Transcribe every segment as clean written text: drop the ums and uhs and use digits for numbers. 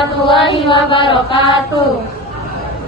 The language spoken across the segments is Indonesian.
warahmatullahi wabarakatuh.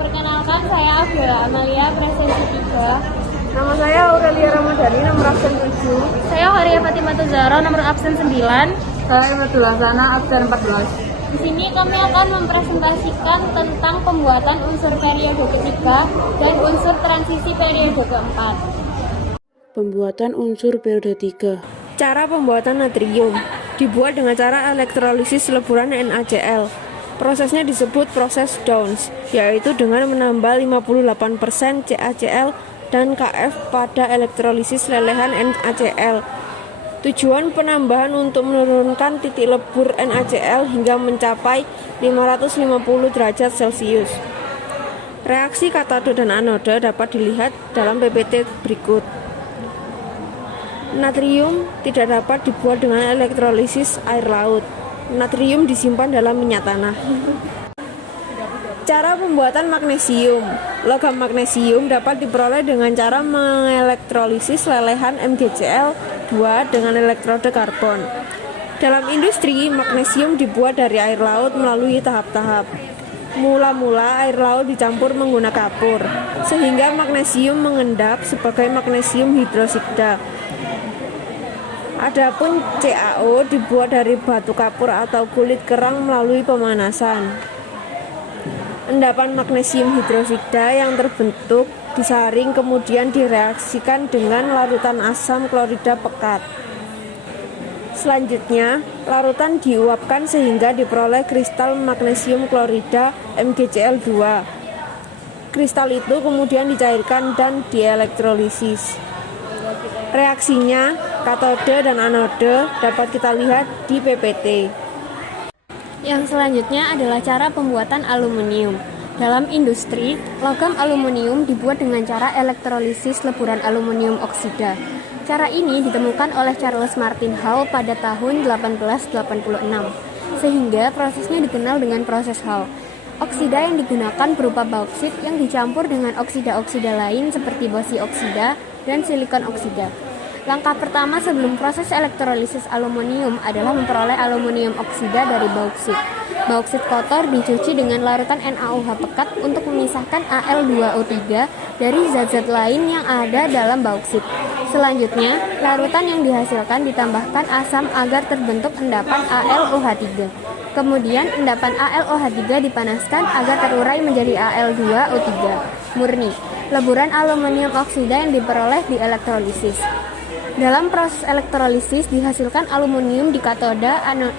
Perkenalkan, saya Abdullah Amalia, presensi 3. Nama saya Aurelia Ramadhani, nomor absen 7. Saya Horia Fatimah Tuzara, nomor absen 9. Saya Imadul Hasana, absen 14. Di sini kami akan mempresentasikan tentang pembuatan unsur periode ketiga dan unsur transisi periode keempat. Pembuatan unsur periode 3. Cara pembuatan natrium dibuat dengan cara elektrolisis leburan NaCl. Prosesnya disebut proses Downs, yaitu dengan menambah 58% CaCl dan Kf pada elektrolisis lelehan NaCl. Tujuan penambahan untuk menurunkan titik lebur NaCl hingga mencapai 550 derajat Celcius. Reaksi katode dan anode dapat dilihat dalam PPT berikut. Natrium tidak dapat dibuat dengan elektrolisis air laut. Natrium disimpan dalam minyak tanah. Cara pembuatan magnesium. Logam magnesium dapat diperoleh dengan cara mengelektrolisis lelehan MgCl2 dengan elektrode karbon. Dalam industri, magnesium dibuat dari air laut melalui tahap-tahap. Mula-mula air laut dicampur menggunakan kapur, sehingga magnesium mengendap sebagai magnesium hidroksida. Adapun CaO dibuat dari batu kapur atau kulit kerang melalui pemanasan. Endapan magnesium hidroksida yang terbentuk disaring kemudian direaksikan dengan larutan asam klorida pekat. Selanjutnya, larutan diuapkan sehingga diperoleh kristal magnesium klorida MgCl2. Kristal itu kemudian dicairkan dan dielektrolisis. Reaksinya, katode dan anode dapat kita lihat di PPT. Yang selanjutnya adalah cara pembuatan aluminium. Dalam industri, logam aluminium dibuat dengan cara elektrolisis leburan aluminium oksida. Cara ini ditemukan oleh Charles Martin Hall pada tahun 1886, sehingga prosesnya dikenal dengan proses Hall. Oksida yang digunakan berupa bauksit yang dicampur dengan oksida-oksida lain seperti bosi oksida dan silikon oksida. Langkah pertama sebelum proses elektrolisis aluminium adalah memperoleh aluminium oksida dari bauksit. Bauksit kotor dicuci dengan larutan NaOH pekat untuk memisahkan Al2O3 dari zat-zat lain yang ada dalam bauksit. Selanjutnya, larutan yang dihasilkan ditambahkan asam agar terbentuk endapan AlOH3. Kemudian, endapan AlOH3 dipanaskan agar terurai menjadi Al2O3 murni. Leburan aluminium oksida yang diperoleh di elektrolisis. Dalam proses elektrolisis dihasilkan aluminium di katode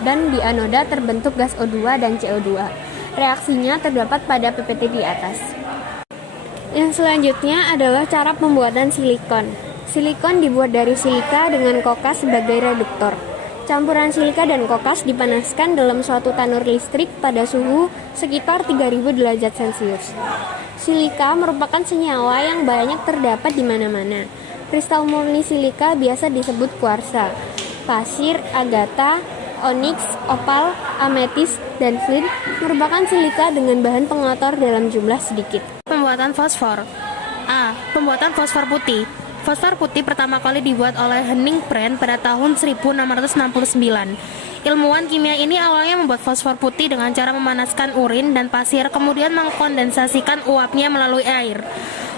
dan di anoda terbentuk gas O2 dan CO2. Reaksinya terdapat pada PPT di atas. Yang selanjutnya adalah cara pembuatan silikon. Silikon dibuat dari silika dengan kokas sebagai reduktor. Campuran silika dan kokas dipanaskan dalam suatu tanur listrik pada suhu sekitar 3000 derajat Celcius. Silika merupakan senyawa yang banyak terdapat di mana-mana. Kristal murni silika biasa disebut kuarsa. Pasir, agata, onyx, opal, ametis, dan flint merupakan silika dengan bahan pengotor dalam jumlah sedikit. Pembuatan fosfor. A. Pembuatan fosfor putih. Fosfor putih pertama kali dibuat oleh Henning Brand pada tahun 1669. Ilmuwan kimia ini awalnya membuat fosfor putih dengan cara memanaskan urin dan pasir, kemudian mengkondensasikan uapnya melalui air.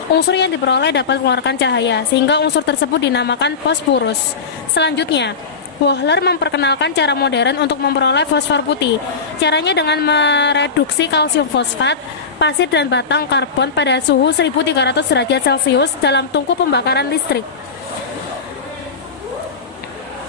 Unsur yang diperoleh dapat mengeluarkan cahaya, sehingga unsur tersebut dinamakan fosforus. Selanjutnya, Wohler memperkenalkan cara modern untuk memperoleh fosfor putih. Caranya dengan mereduksi kalsium fosfat, pasir dan batang karbon pada suhu 1300 derajat Celcius dalam tungku pembakaran listrik.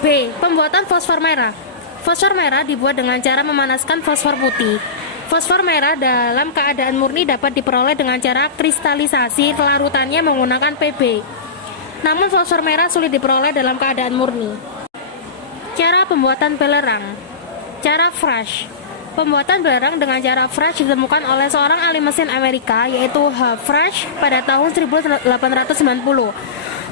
B. Pembuatan fosfor merah. Fosfor merah dibuat dengan cara memanaskan fosfor putih. Fosfor merah dalam keadaan murni dapat diperoleh dengan cara kristalisasi larutannya menggunakan Pb. Namun fosfor merah sulit diperoleh dalam keadaan murni. Cara pembuatan belerang. Cara Frisch. Pembuatan belerang dengan cara Frisch ditemukan oleh seorang ahli mesin Amerika yaitu H. Frisch pada tahun 1890.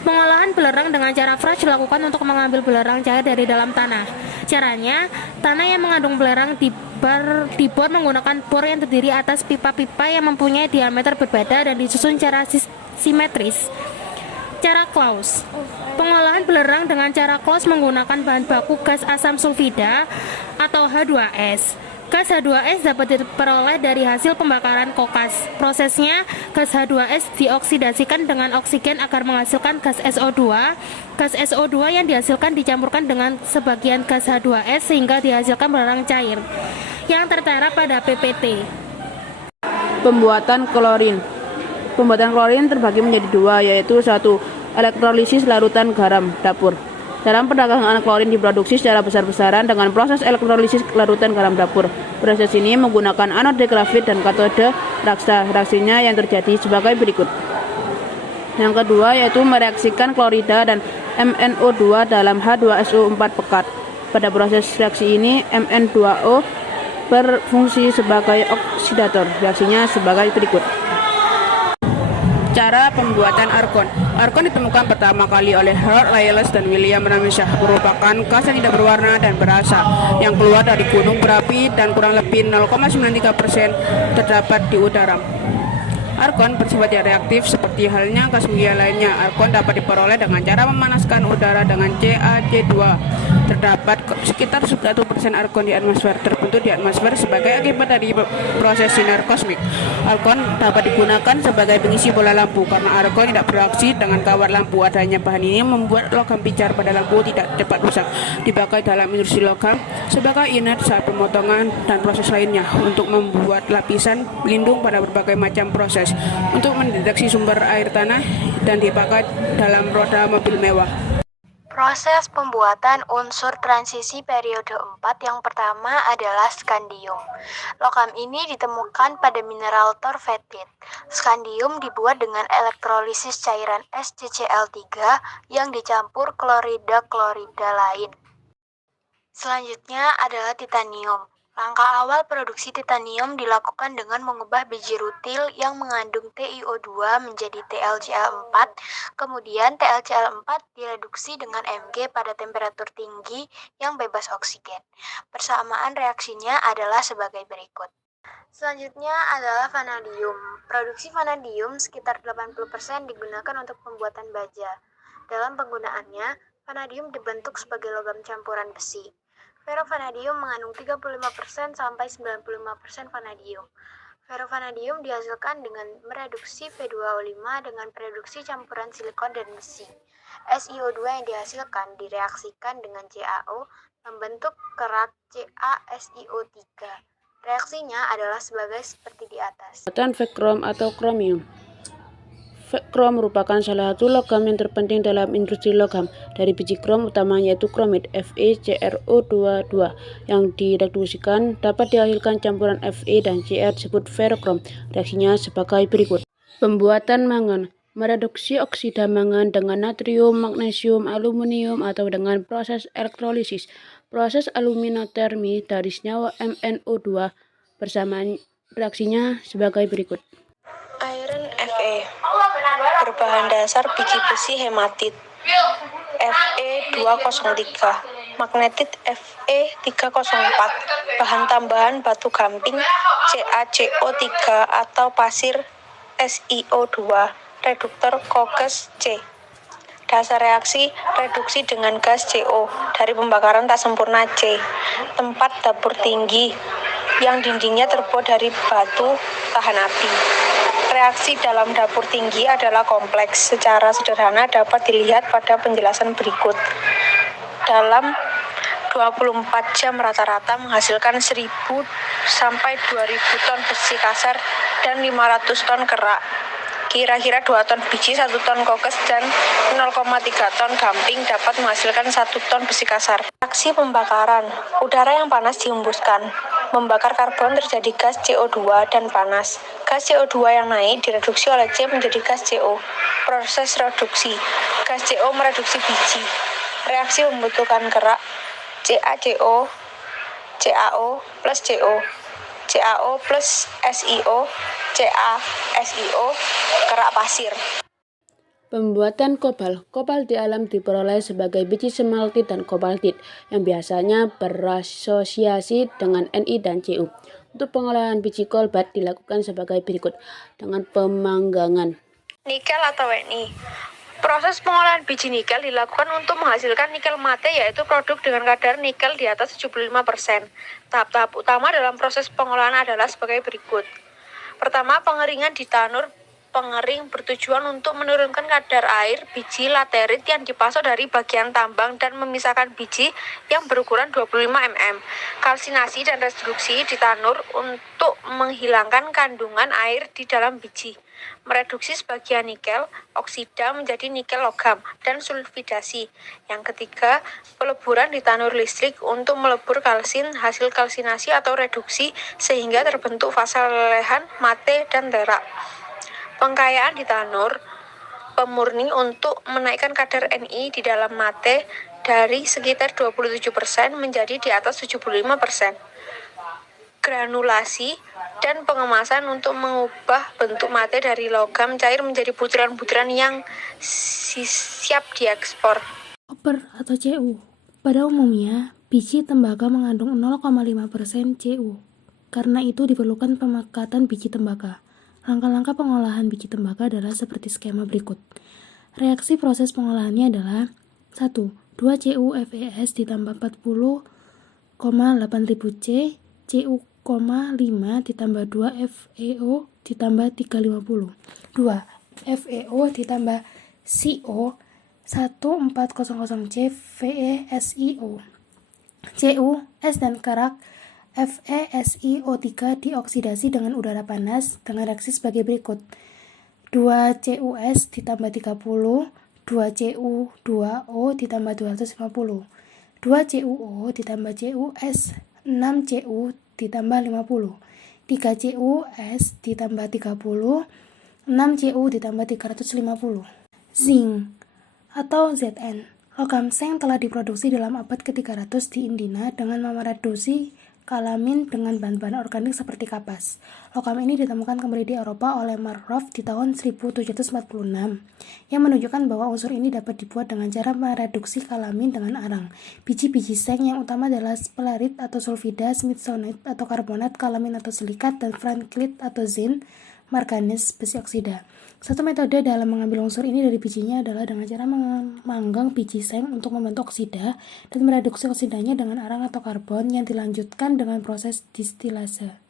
Pengolahan belerang dengan cara Frisch dilakukan untuk mengambil belerang cair dari dalam tanah. Caranya, tanah yang mengandung belerang dibor menggunakan bor yang terdiri atas pipa-pipa yang mempunyai diameter berbeda dan disusun secara simetris. Cara Claus. Pengolahan belerang dengan cara Claus menggunakan bahan baku gas asam sulfida atau H2S. Gas H2S dapat diperoleh dari hasil pembakaran kokas. Prosesnya, gas H2S dioksidasikan dengan oksigen agar menghasilkan gas SO2. Gas SO2 yang dihasilkan dicampurkan dengan sebagian gas H2S sehingga dihasilkan belerang cair yang tertera pada PPT. Pembuatan klorin. Pembuatan klorin terbagi menjadi dua, yaitu satu, elektrolisis larutan garam dapur. Dalam perdagangan klorin diproduksi secara besar-besaran dengan proses elektrolisis larutan garam dapur. Proses ini menggunakan anode grafit dan katode raksa. Reaksinya yang terjadi sebagai berikut. Yang kedua yaitu mereaksikan klorida dan MnO2 dalam H2SO4 pekat. Pada proses reaksi ini Mn2O berfungsi sebagai oksidator. Reaksinya sebagai berikut. Cara pembuatan argon. Argon ditemukan pertama kali oleh Harold Lyell dan William Ramsay. Merupakan gas yang tidak berwarna dan berasa yang keluar dari gunung berapi dan kurang lebih 0,93% terdapat di udara. Argon bersifat reaktif seperti halnya gas mulia lainnya. Argon dapat diperoleh dengan cara memanaskan udara dengan CaC2. Terdapat sekitar 1% argon di atmosfer, terbentuk di atmosfer sebagai akibat dari proses sinar kosmik. Argon dapat digunakan sebagai pengisi bola lampu karena argon tidak bereaksi dengan kawat lampu. Adanya bahan ini membuat logam pijar pada lampu tidak cepat rusak. Dipakai dalam industri logam sebagai inert saat pemotongan dan proses lainnya untuk membuat lapisan pelindung pada berbagai macam proses, untuk mendeteksi sumber air tanah, dan dipakai dalam roda mobil mewah. Proses pembuatan unsur transisi periode 4 yang pertama adalah skandium. Logam ini ditemukan pada mineral torfetit. Skandium dibuat dengan elektrolisis cairan SCCl3 yang dicampur klorida-klorida lain. Selanjutnya adalah titanium. Langkah awal produksi titanium dilakukan dengan mengubah biji rutil yang mengandung TiO2 menjadi TlCl4, kemudian TlCl4 direduksi dengan Mg pada temperatur tinggi yang bebas oksigen. Persamaan reaksinya adalah sebagai berikut. Selanjutnya adalah vanadium. Produksi vanadium sekitar 80% digunakan untuk pembuatan baja. Dalam penggunaannya, vanadium dibentuk sebagai logam campuran besi. Ferrovanadium mengandung 35% sampai 95% vanadium. Ferrovanadium dihasilkan dengan mereduksi V2O5 dengan reduksi campuran silikon dan besi. SiO2 yang dihasilkan direaksikan dengan CaO membentuk kerak CaSiO3. Reaksinya adalah seperti di atas. Pembuatan krom atau kromium. Krom merupakan salah satu logam yang terpenting dalam industri logam. Dari biji krom utamanya yaitu kromit FeCrO22 yang direduksikan dapat dihasilkan campuran Fe dan Cr disebut ferrokrom. Reaksinya sebagai berikut. Pembuatan mangan. Mereduksi oksida mangan dengan natrium, magnesium, aluminium atau dengan proses elektrolisis. Proses aluminotermi dari senyawa MnO2 bersamaan reaksinya sebagai berikut. Iron Fe berbahan dasar biji besi hematit Fe203, magnetit Fe304, bahan tambahan batu gamping CaCO3 atau pasir SiO2, reduktor Koches C. Dasar reaksi reduksi dengan gas CO dari pembakaran tak sempurna C. Tempat dapur tinggi yang dindingnya terbuat dari batu tahan api. Reaksi dalam dapur tinggi adalah kompleks. Secara sederhana dapat dilihat pada penjelasan berikut. Dalam 24 jam rata-rata menghasilkan 1.000 sampai 2.000 ton besi kasar dan 500 ton kerak. Kira-kira 2 ton biji, 1 ton kokes, dan 0,3 ton gamping dapat menghasilkan 1 ton besi kasar. Reaksi pembakaran. Udara yang panas dihembuskan. Membakar karbon terjadi gas CO2 dan panas. Gas CO2 yang naik direduksi oleh C menjadi gas CO. Proses reduksi. Gas CO mereduksi biji. Reaksi membutuhkan kerak CaCO, CaO plus CO, CaO plus SiO, CaSiO, kerak pasir. Pembuatan kobalt. Kobalt di alam diperoleh sebagai biji smaltit dan kobaltit yang biasanya berasosiasi dengan Ni dan Cu. Untuk pengolahan biji kobalt dilakukan sebagai berikut dengan pemanggangan. Nikel atau Ni. Proses pengolahan biji nikel dilakukan untuk menghasilkan nikel mate, yaitu produk dengan kadar nikel di atas 75%. Tahap-tahap utama dalam proses pengolahan adalah sebagai berikut. Pertama, pengeringan di tanur pengering bertujuan untuk menurunkan kadar air biji laterit yang dipasok dari bagian tambang dan memisahkan biji yang berukuran 25 mm. Kalsinasi dan reduksi di tanur untuk menghilangkan kandungan air di dalam biji. Mereduksi sebagian nikel oksida menjadi nikel logam, dan sulfidasi. Yang ketiga, peleburan di tanur listrik untuk melebur kalsin hasil kalsinasi atau reduksi sehingga terbentuk fasa lelehan, mate, dan terak. Pengkayaan di tanur pemurni untuk menaikkan kadar Ni di dalam mate dari sekitar 27% menjadi di atas 75%. Granulasi dan pengemasan untuk mengubah bentuk mate dari logam cair menjadi butiran-butiran yang siap diekspor. Koper atau Cu. Pada umumnya, biji tembaga mengandung 0,5% Cu. Karena itu diperlukan pemakatan biji tembaga. Langkah-langkah pengolahan biji tembaga adalah seperti skema berikut. Reaksi proses pengolahannya adalah 1. 2 CuFeS ditambah 40,8000 C, Cu,5 ditambah 2 FeO ditambah 350. 2. FeO ditambah CO 1400 C VeSiO. Cu, es dan kerak FeSiO3 dioksidasi dengan udara panas dengan reaksi sebagai berikut. 2 CuS ditambah 30, 2 Cu2O ditambah 250, 2 CuO ditambah CuS, 6 Cu ditambah 50, 3 CuS ditambah 30, 6 Cu ditambah 350. Zinc atau Zn. Logam seng telah diproduksi dalam abad ke-300 di Indina dengan mereduksi kalamin dengan bahan-bahan organik seperti kapas. Logam ini ditemukan kembali di Eropa oleh Markov di tahun 1746, yang menunjukkan bahwa unsur ini dapat dibuat dengan cara mereduksi kalamin dengan arang. Biji-biji seng yang utama adalah spelerit atau sulfida, smithsonite atau karbonat, kalamin atau silikat, dan franklit atau zinc, marganes, besi oksida. Satu metode dalam mengambil unsur ini dari bijinya adalah dengan cara memanggang biji seng untuk membentuk oksida dan mereduksi oksidanya dengan arang atau karbon yang dilanjutkan dengan proses distilase.